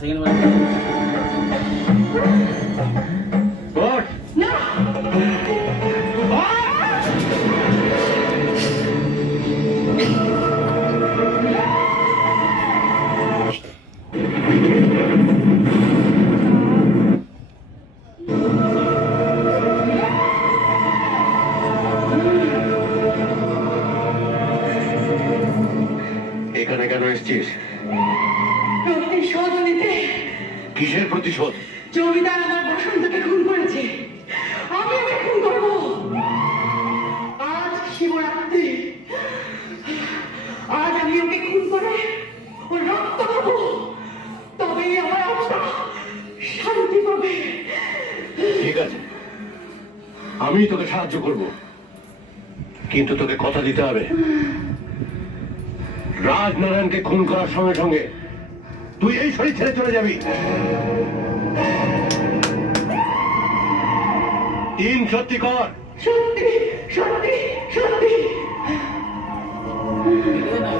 Second ওঠ! এখানে কেন এসেছিস? প্রতিশোধ নিতে। কিসের প্রতিশোধ? জমিদার আমার বসন্তকে খুন করেছে, আমি ওকে খুন করবো। আজ শিবরাত্রি, আজ আমি ওকে খুন করে ওর রক্ত খাবো, তবেই আমার আত্মা শান্তি পাবে। ঠিক আছে, আমি তোকে সাহায্য করব, কিন্তু তোকে কথা দিতে হবে রাজনারায়ণকে খুন করার সঙ্গে সঙ্গে তুই এই শরীর ছেড়ে চলে যাবি। তিন সত্যি কর। সত্যি সত্যি সত্যি। ভিডিও না